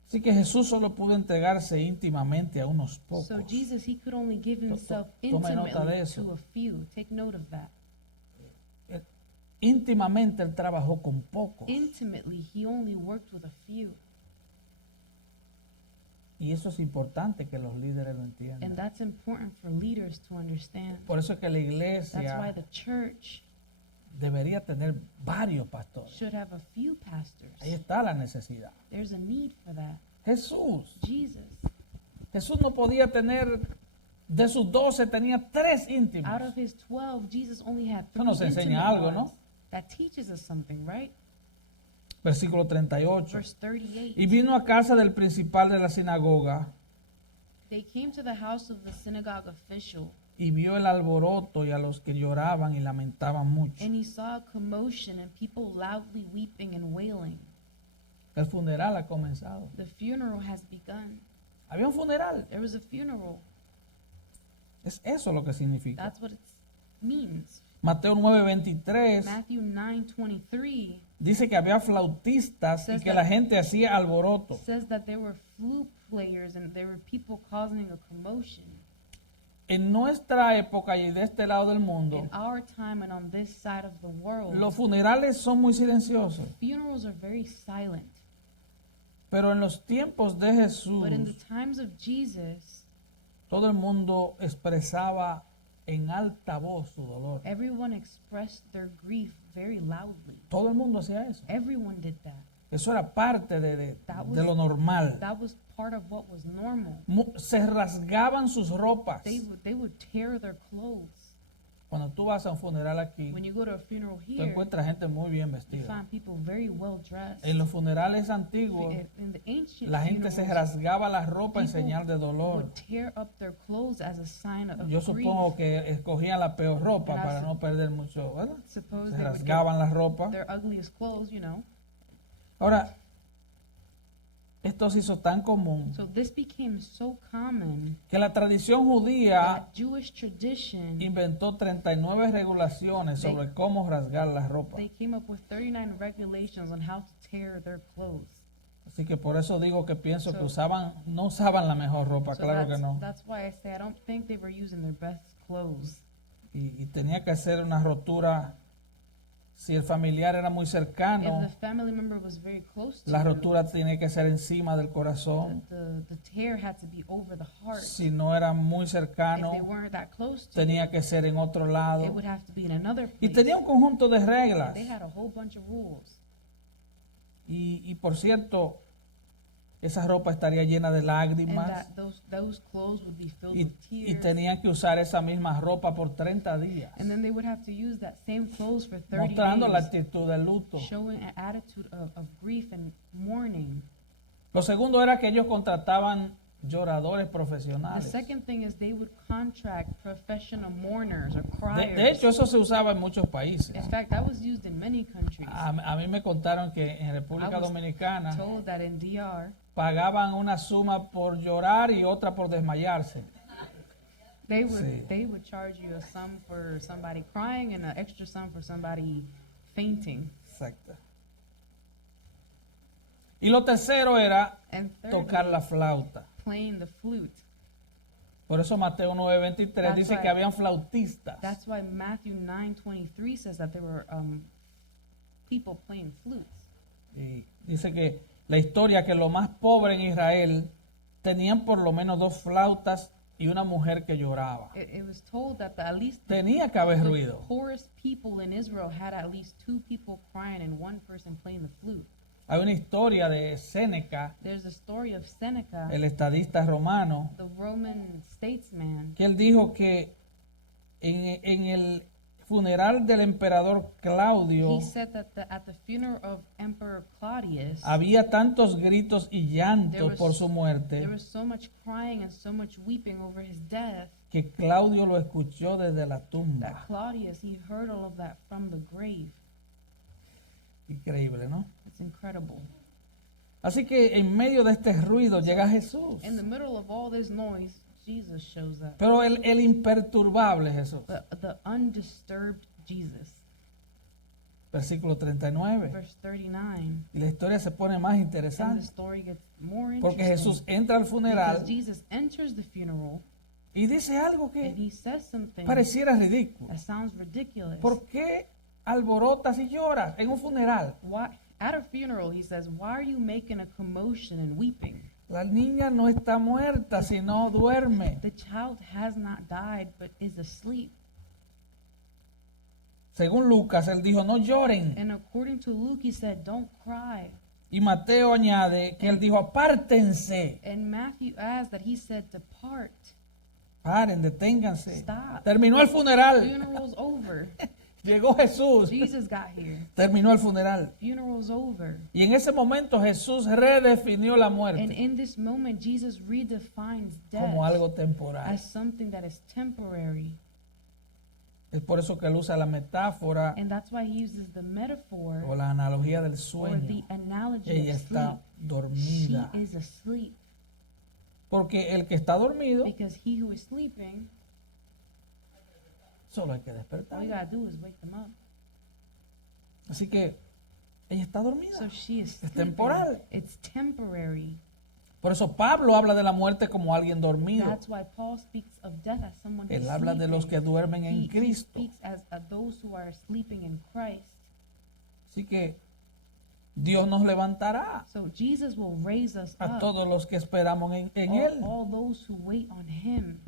Así que Jesús solo pudo entregarse íntimamente a unos pocos. So Jesus, he could only give himself Tome nota de intimately eso. to a few. Take note of that. Íntimamente él trabajó con pocos. Intimately, he only worked with a few. Y eso es importante que los líderes lo And entiendan. that's important for leaders to understand. Por eso es que la That's why iglesia the church debería tener varios pastores. should have a few pastors. Ahí está la necesidad. There's a need for that. Jesús. Jesus, Jesús no podía tener, de sus 12 tenía 3 íntimos. out of his 12, Jesus only had Eso nos 3 enseña intimate algo, ¿no? ones. That teaches us something, right? Versículo 38. Verse 38. Y vino a casa del principal de la sinagoga They came to the house of the synagogue official, y vio el alboroto y a los que lloraban y lamentaban mucho. and he saw a commotion and people loudly weeping and wailing. El funeral ha comenzado. The funeral has begun. Había un funeral. There was a funeral. Es eso lo que significa. That's what it means. Mateo 9:23 Matthew 9:23 Dice que había flautistas y Says que that- la gente hacía alboroto. It says that there were flute players and there were people causing a commotion. En nuestra época y de este lado del mundo, In our time and on this side of the world, los funerales son muy silenciosos. funerals are very silent. Pero en los tiempos de Jesús, But in the times of Jesus, todo el mundo expresaba en alta voz su dolor. everyone expressed their grief very loudly. Todo el mundo hacía eso. Everyone did that. Eso era parte de That lo normal. That was part of what was normal. Se rasgaban sus ropas. They would tear their clothes. Cuando tú vas a un funeral aquí, When you go to a funeral tú here, encuentras gente muy bien you vestida. find people very well dressed. En los funerales antiguos, In the ancient la gente se funerals, rasgaba la ropa en people señal de dolor. would tear up their clothes as a sign of Yo grief. supongo que escogían la peor ropa And I para sup- no perder mucho, ¿verdad? Suppose Se they would rasgaban la ropa. get their ugliest clothes, you know. Ahora, esto se hizo tan común So this became so common que la tradición judía that Jewish tradition, inventó 39 regulaciones sobre cómo rasgar la ropa. they came up with 39 regulations on how to tear their clothes. Así que por eso digo que pienso que So- no usaban la mejor ropa, So claro que no. that's why I say I don't think they were using their best clothes. Y tenía que hacer una rotura, si el familiar era muy If cercano, the family member was very close to la you, rotura tenía que ser encima del corazón. the tear had to be over the heart. Si no era muy If cercano, they weren't that close to tenía que ser en otro you, it lado. would have to be in another Y place. tenía un conjunto de reglas. They had a whole bunch of rules. Y por cierto, esa ropa estaría llena de And lágrimas. that those clothes would be filled Y, with y tears. tenían que usar esa misma ropa por 30 días, And then they would have to use that same clothes for 30 mostrando la days, actitud de luto. showing an attitude of grief and mourning. Lo segundo era que ellos contrataban lloradores The profesionales. second thing is they would contract professional mourners or De criers. hecho, eso se usaba en muchos países. In fact, that was used in many countries. A mí me contaron que en I República was Dominicana told that in DR, pagaban una suma por llorar y otra por desmayarse. Sí. they would charge you a sum for somebody crying and an extra sum for somebody fainting. Exacto. Y lo tercero era And tocar thirdly, la flauta. playing the flute. Por eso Mateo 9:23 That's dice why- que habían flautistas. That's why Matthew 9:23 says that there were people playing flutes. Y dice que la historia que los más pobres en Israel tenían por lo menos 2 flautas y una mujer que lloraba. It was told that at least Tenía que haber the ruido. poorest people in Israel had at least 2 people crying and 1 person playing the flute. Hay una historia de Séneca, There's a story of Seneca, el estadista romano, the Roman statesman. que él dijo que en el funeral del emperador Claudio He said that at the funeral of Emperor Claudius, había tantos gritos y there llantos was- por su muerte there was so much crying and so much weeping over his death que Claudio lo escuchó desde la that tumba. Claudius, he heard all of that from the grave. Increíble, ¿no? It's incredible. Así que en medio de este ruido llega Jesús. In the middle of all this noise, Jesus shows up. Pero el imperturbable Jesús. The undisturbed Jesus. Versículo 39. Verse 39. Y la historia se pone más And the interesante. story gets more Porque interesting. Jesús entra al funeral Because Jesus enters the funeral y dice algo and que he says something pareciera ridículo. that sounds ridiculous. ¿Por qué alborotas y lloras en un funeral? Why, at a funeral, he says, why are you making a commotion and weeping? La niña no está muerta, sino duerme. The child has not died, but is asleep. Según Lucas, él dijo, no lloren. And according to Luke, he said, don't cry. Y Mateo añade que él dijo, apártense. And Matthew adds that he said, depart. Paren, deténganse. Stop. Terminó el funeral. Funeral's over. Llegó Jesús. Jesus got here. Terminó el funeral. Funeral's over. Y en ese momento Jesús redefinió la And muerte in this moment, Jesus redefines death como algo temporal. as something that is temporary. Es por eso que él usa la metáfora And that's why he uses the metaphor o la analogía del or the sueño. analogy Ella of está sleep. She dormida. is asleep. Porque el que está dormido, Because he who is sleeping, solo hay que all you despertar. gotta do is wake them up. Así que ella está dormida. So she is Es sleeping. temporal. It's temporary. Por eso Pablo habla de la muerte como alguien dormido. That's why Paul speaks of death as someone who's Él habla de los que sleeping. duermen en He Cristo. speaks as those who are sleeping in Christ. Así que Dios nos levantará So Jesus will raise us a up. todos los que esperamos en Él. All those who wait on Him.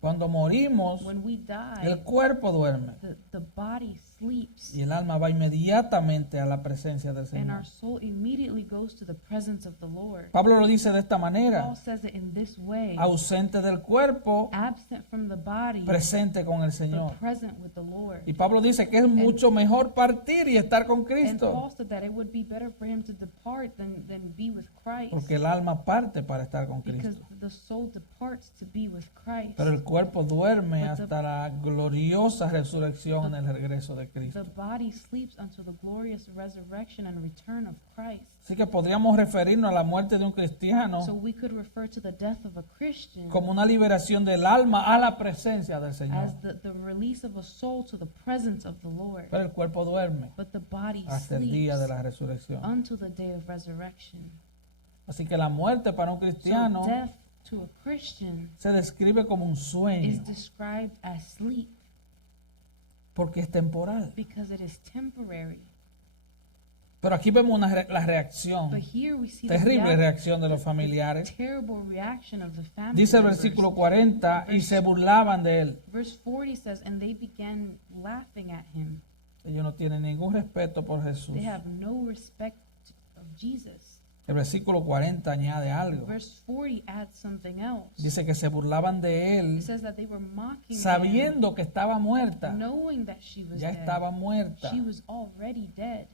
Cuando morimos, When we die, el cuerpo duerme the body sleeps, y el alma va inmediatamente a la presencia del and Señor. our soul immediately goes to the presence of the Lord. Pablo lo dice de esta manera: Paul says it in this way: ausente del cuerpo, absent from the body, presente con el but Señor. present with the Lord. Y Pablo dice que es mucho mejor partir y estar con And Cristo, Paul said that it would be better for him to depart than be with Christ, porque el alma parte para estar con because Cristo, the soul departs to be with Christ. pero el cuerpo duerme But the- hasta la gloriosa resurrección en el regreso de The Cristo. body sleeps until the glorious resurrection and return of Christ. Así que podríamos referirnos a la muerte de un cristiano So we could refer to the death of a Christian como una liberación del alma a la presencia del Señor. as the release of a soul to the presence of the Lord. Pero el cuerpo duerme But the body hasta el sleeps día de la resurrección. until the day of resurrection. Así que la muerte para un So cristiano death to a Christian se describe como un is sueño, described as sleep porque es temporal. because it is temporary. Pero aquí vemos la reacción, But here we see terrible the reacción de los familiares. terrible reaction of the family Dice el members. versículo 40, y se burlaban de él. Verse 40 says, and they began laughing at him. Ellos no tienen ningún respeto por Jesús. They have no respect of Jesus. El versículo 40 añade algo. Verse 40 adds something else. Dice que se burlaban de It él says that they were mocking sabiendo que estaba muerta. him, knowing that she was Ya dead. estaba muerta. She was already dead.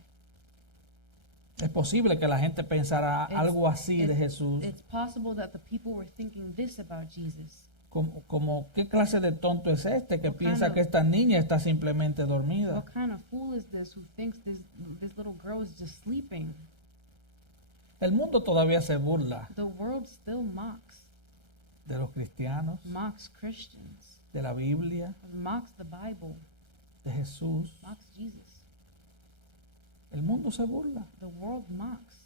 Es posible que la gente pensara algo así de Jesús, It's possible that the people were thinking this about Jesus. como ¿qué clase de tonto es este que What piensa kind que of- esta niña está simplemente dormida? What kind of fool is this who thinks this little girl is just sleeping? El mundo todavía se burla The world still mocks de los cristianos, Christians, de la Biblia, mocks the Bible, de Jesús. mocks Jesus. El mundo se burla. The world mocks.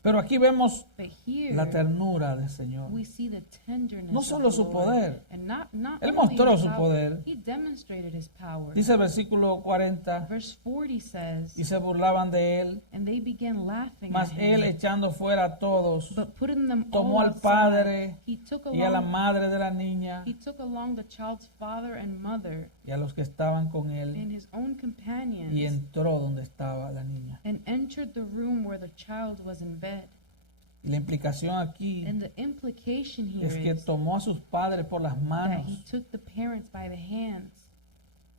Pero aquí vemos But here la ternura del Señor. we see the tenderness No of solo the su Lord. poder. And not Él only mostró his su power, poder. He demonstrated his power. Dice el versículo 40, Verse 40 says, y se burlaban de él, and they began laughing mas at él him. echando fuera a todos, But putting them tomó all al outside, padre he took y a la along madre de la niña he took along the child's father and mother y a los que estaban con él and his own companions y entró donde estaba la niña. and entered the room where the child was in bed. Y la implicación aquí And the implication here es que is tomó a sus padres por las that manos he took the parents by the hands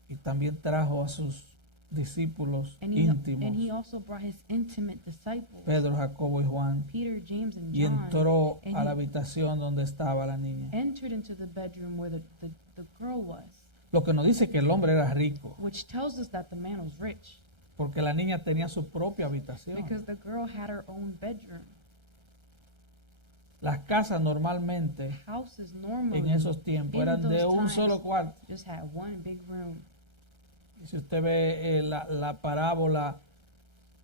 y también trajo a sus discípulos and he íntimos, also brought his intimate disciples, Pedro, Jacobo y Juan, Peter, James, and y John, entró and a la he habitación donde estaba la niña. entered into the bedroom where the girl was, Lo que nos dice que el hombre era rico, which tells us that the man was rich porque la niña tenía su propia habitación. because the girl had her own bedroom. Las casas normalmente Houses normally en esos tiempos in eran de those un times solo cuarto. just had one big room. Y si usted ve la parábola,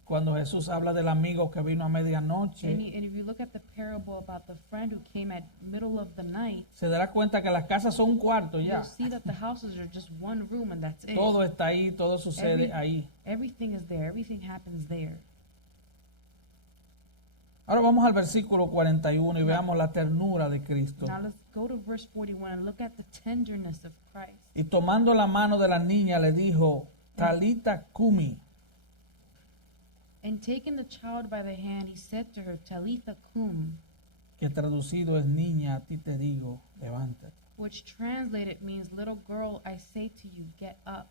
cuando Jesús habla del amigo que vino a medianoche, And if you look at the parable about the friend who came at middle of the night, se dará cuenta que las casas son un cuarto ya. you'll see that the houses are just one room and that's it. Todo está ahí, todo sucede Every- ahí. Everything is there. Everything happens there. Ahora vamos al versículo 41 y veamos la ternura de Cristo. Now let's go to verse 41 and look at the tenderness of Christ. Y tomando la mano de la niña le dijo, Talita Kumi, And taking the child by the hand, he said to her, Talitha cum, que traducido es niña, a ti te digo, levántate. which translated means, little girl, I say to you, get up.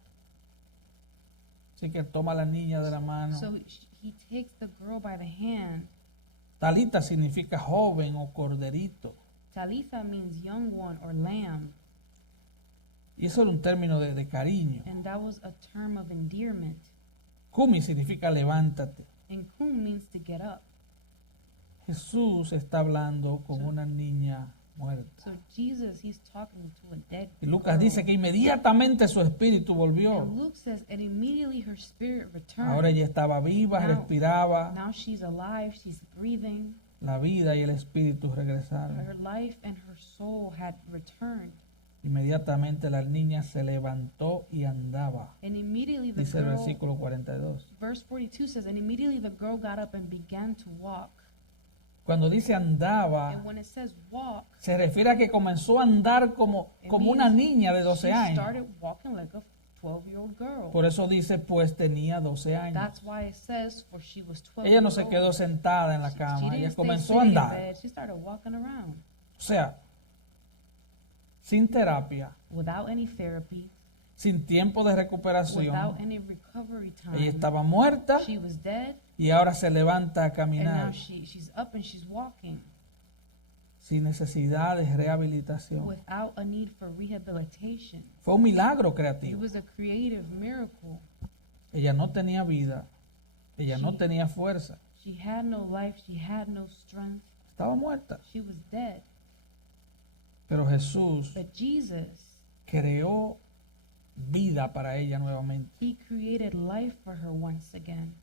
Así que toma a la niña de la mano. So he takes the girl by the hand. Talita significa joven o corderito. Talitha means young one or lamb. Y eso era un término de cariño. And that was a term of endearment. Kumi significa levántate. And kum means to get up. Jesús está hablando con una niña muerta. So Jesus, he's talking to a dead Y Lucas girl. dice que inmediatamente su espíritu volvió. And Luke says, and immediately her spirit returned. Ahora ella estaba viva, Now- respiraba. Now she's alive, she's breathing. La vida y el espíritu regresaron. Her life and her soul had returned. Inmediatamente la niña se levantó y andaba. And immediately the Dice el girl, versículo 42. verse 42 says, and immediately the girl got up and began to walk. Cuando dice andaba, And when it says walk, se refiere a que comenzó a andar como it una means niña de 12 she años. started walking like a 12-year-old girl. Por eso dice, pues tenía 12 años. That's why it says, for she was 12 Ella no years se old. quedó sentada en la She cama, didn't ella stay comenzó a sitting in andar. bed. She started walking around O sea, sin terapia, without any therapy, sin tiempo de without recuperación. any recovery time. Ella estaba muerta She was dead, y ahora se levanta a and now caminar she's up and she's walking sin necesidad de rehabilitación. without a need for rehabilitation. Fue un milagro It creativo. was a creative miracle. Ella no tenía vida, ella no Sí. tenía fuerza, She had no life, she had no strength, estaba muerta. she was dead. Pero Jesús But Jesus, creó vida para ella nuevamente. he created life for her once again.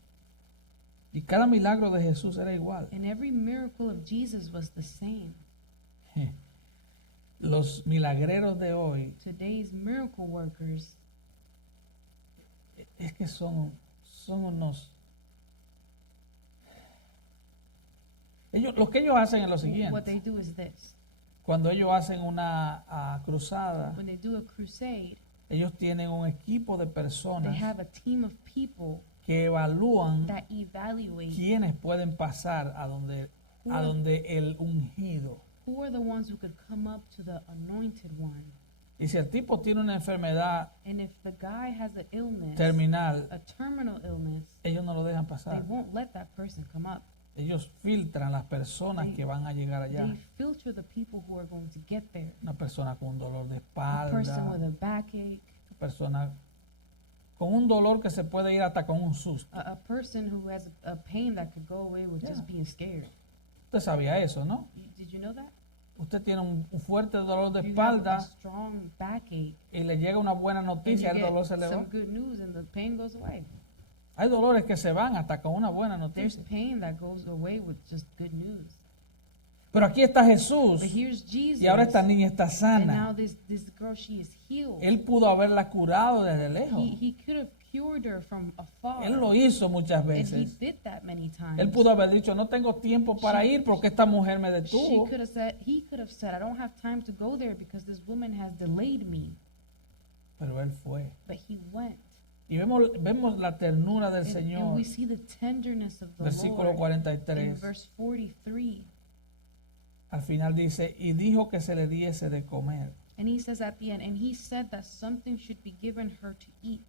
Y cada milagro de Jesús era igual. And every miracle of Jesus was the same. Los milagreros de hoy Today's miracle workers, es que son unos... Lo que ellos hacen es lo what siguiente. they do is this. Cuando ellos hacen una cruzada, When they do a crusade, ellos tienen un equipo de they personas have a team of people que evalúan that evaluate quiénes pueden pasar a donde el ungido. who are the ones who could come up to the anointed one. Y si el tipo tiene una enfermedad And if the guy has an illness, terminal, a terminal illness, ellos no lo dejan they pasar. won't let that person come up. Ellos filtran las personas que van a llegar allá. They filter the people who are going to get there. Una persona con un dolor de A person with espalda, a backache, una persona con un dolor que se puede ir hasta con un susto. a person who has a pain that could go away with just Yeah. being scared. Usted sabía eso, ¿no? Did you know that? Usted tiene un fuerte dolor de You have a espalda strong backache, y le llega una buena and you noticia, el get dolor se le va. some good news, and the pain goes away. Hay dolores que se van hasta con una buena There's noticia. pain that goes away with just good news. Pero aquí está Jesús But here's Jesus, y ahora esta niña está and now sana. this girl, she is healed. Él pudo haberla curado desde lejos. He could have cured her from afar. Él lo hizo muchas And he veces. did that many times. Él pudo haber dicho, no tengo tiempo para ir porque esta mujer me He detuvo. could have said, I don't have time to go there because this woman has delayed me. Pero él fue. But he went. Y vemos la ternura del And Señor. we see the tenderness of the Versículo Lord in 43. verse 43. Al final dice, y dijo que se le diese de comer. And he says at the end, and he said that something should be given her to eat.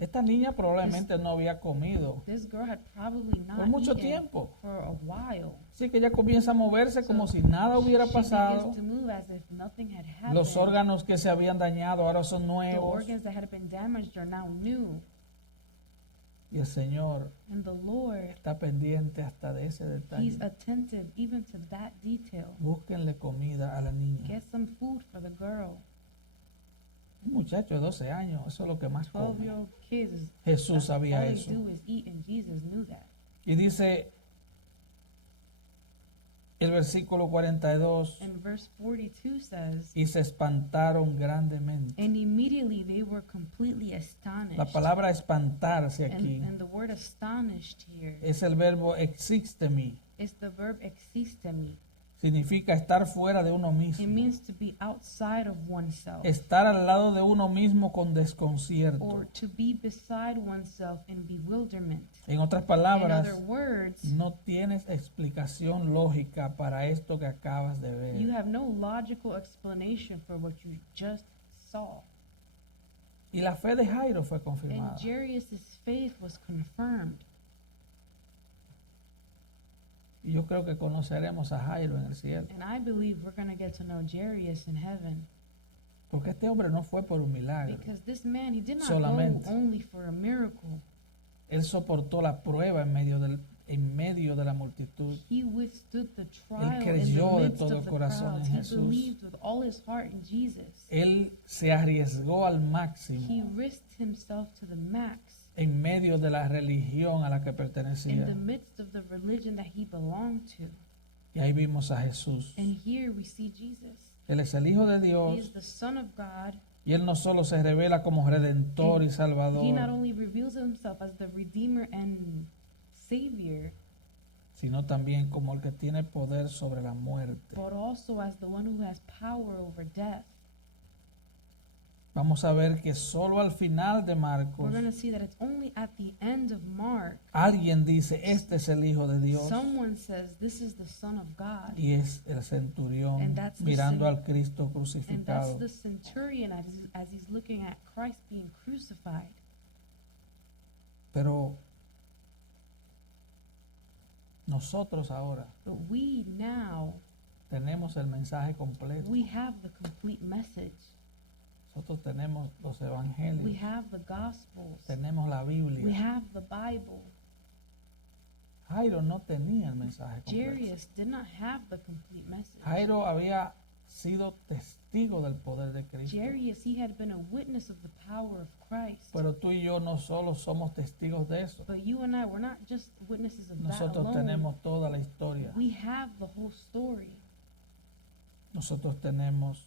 Esta niña probablemente no había comido This girl had probably not por mucho eaten tiempo. for a while. Así que ella comienza a moverse como si nada hubiera She pasado. begins to move as if nothing had happened. Los órganos que se habían dañado ahora son The nuevos. organs that had been damaged are now new. Y el Señor And the Lord, está pendiente hasta de ese detalle. he's attentive even to that detail. Búsquenle comida a la niña. Get some food for the girl. Un muchacho de 12 años, eso es lo que más come. 12-year-old kids, Jesús sabía all they eso. do is eat, and Jesus knew that. Y dice el versículo 42, And verse 42 says, y se espantaron grandemente. and immediately they were completely astonished. La palabra espantarse aquí And the word astonished here es el verbo existemi. is the verb existemi. Significa estar fuera de uno It mismo. means to be outside of oneself, Estar al lado de uno mismo con desconcierto. or to be beside oneself in bewilderment. En otras In palabras, other words, no tienes explicación lógica para esto que acabas de you ver. have no logical explanation for what you just saw. Y la fe de Jairo fue And confirmada. Jairus' faith was confirmed. Y yo creo que conoceremos a Jairo en el cielo. And I believe we're going to get to know Jairus in heaven. Porque este hombre no fue por un milagro. Because this man, he did not Solamente. go only for a miracle. Él soportó la prueba en medio de la multitud. He withstood the trial in creyó the de midst todo of el the corazón en crowds. He Jesús. believed with all his heart in Jesus. Él se arriesgó al máximo He risked himself to the max en medio de la religión a la que in pertenecía. the midst of the religion that he belonged to. Y ahí vimos a Jesús. And here we see Jesus. Él es el Hijo de He Dios is the Son of God. y Él no solo se revela como Redentor y He not Salvador, only reveals himself as the Redeemer and Savior, sino también como el que tiene poder sobre la muerte. but also as the one who has power over death. Vamos a ver que solo al final de We're Marcos going to see that it's only at the end of Mark alguien dice, este es el Hijo de Dios, someone says this is the Son of God. y es el centurión And that's the mirando cen- al Cristo And that's crucificado. the centurion as he's looking at Christ being crucified. Pero nosotros ahora But we now, tenemos el mensaje completo. we have the complete message. Nosotros tenemos los We evangelios, have the Gospels. tenemos la We Biblia. have the Bible. Jairo no tenía el mensaje completo. Jairus did not have the complete message. Jairo había sido testigo del poder de Cristo. Jairus, he had been a witness of the power of Christ. Pero tú y yo no solo somos testigos de eso. But you and I, we're not just witnesses of that Nosotros alone. tenemos toda la historia. We have the whole story. Nosotros tenemos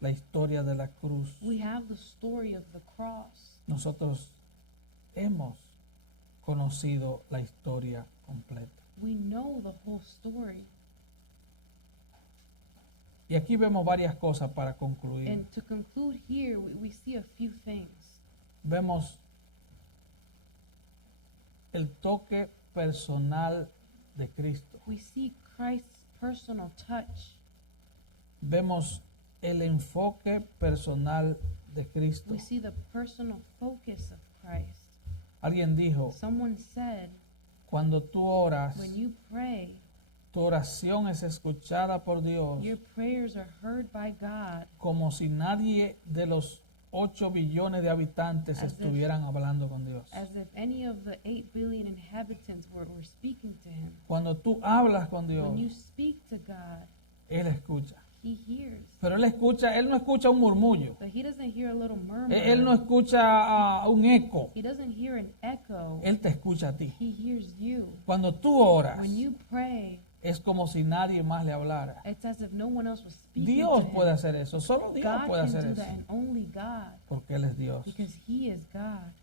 la historia de la cruz. We have the story of the cross. Nosotros hemos conocido la historia completa. We know the whole story. Y aquí vemos varias cosas para concluir. And to conclude here, we see a few things. Vemos el toque personal de Cristo. We see Christ's personal touch. Vemos el enfoque personal de Cristo. We see the personal focus of Christ. Alguien dijo, Someone said, cuando tú oras, when you pray, tu oración es escuchada por Dios your prayers are heard by God como si nadie de los 8 billones de habitantes As if- estuvieran hablando con Dios. as if any of the 8 billion inhabitants were speaking to him. Cuando tú hablas con Dios, When you speak to God, Él escucha. he hears. Pero Él no escucha un murmullo. But he doesn't hear a little murmur. Él no escucha un eco. He doesn't hear an echo. Él te escucha a ti. He hears you. Cuando tú oras, When you pray, es como si nadie más le hablara. it's as if no one else was speaking Dios to him. puede hacer eso. Solo Dios God puede can hacer do eso. that, and only God, Porque Él es Dios. because he is God.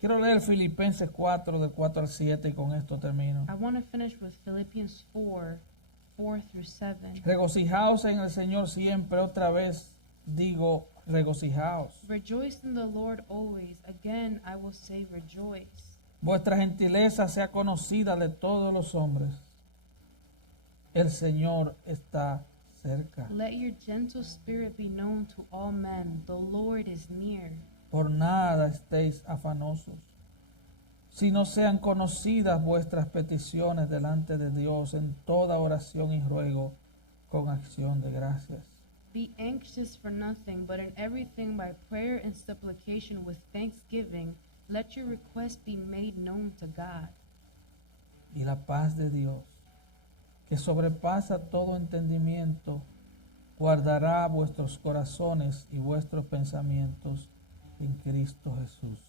Quiero leer Filipenses 4, del 4 al 7, y con esto termino. I want to finish with Philippians 4 through 7. Regocijaos en el Señor siempre. Otra vez digo, regocijaos. Rejoice in the Lord always. Again, I will say rejoice. Vuestra gentileza sea conocida de todos los hombres. El Señor está cerca. Let your gentle spirit be known to all men. The Lord is near. Por nada estéis afanosos, si no sean conocidas vuestras peticiones delante de Dios en toda oración y ruego con acción de gracias. Be anxious for nothing, but in everything by prayer and supplication with thanksgiving, let your requests be made known to God. Y la paz de Dios, que sobrepasa todo entendimiento, guardará vuestros corazones y vuestros pensamientos en Cristo Jesús.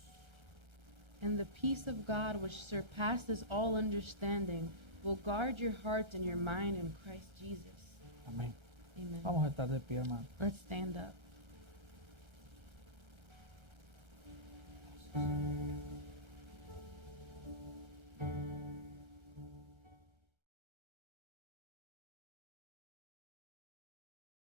And the peace of God, which surpasses all understanding, will guard your hearts and your mind in Christ Jesus. Amén. Amen. Vamos a estar de pie, hermano. Let's stand up.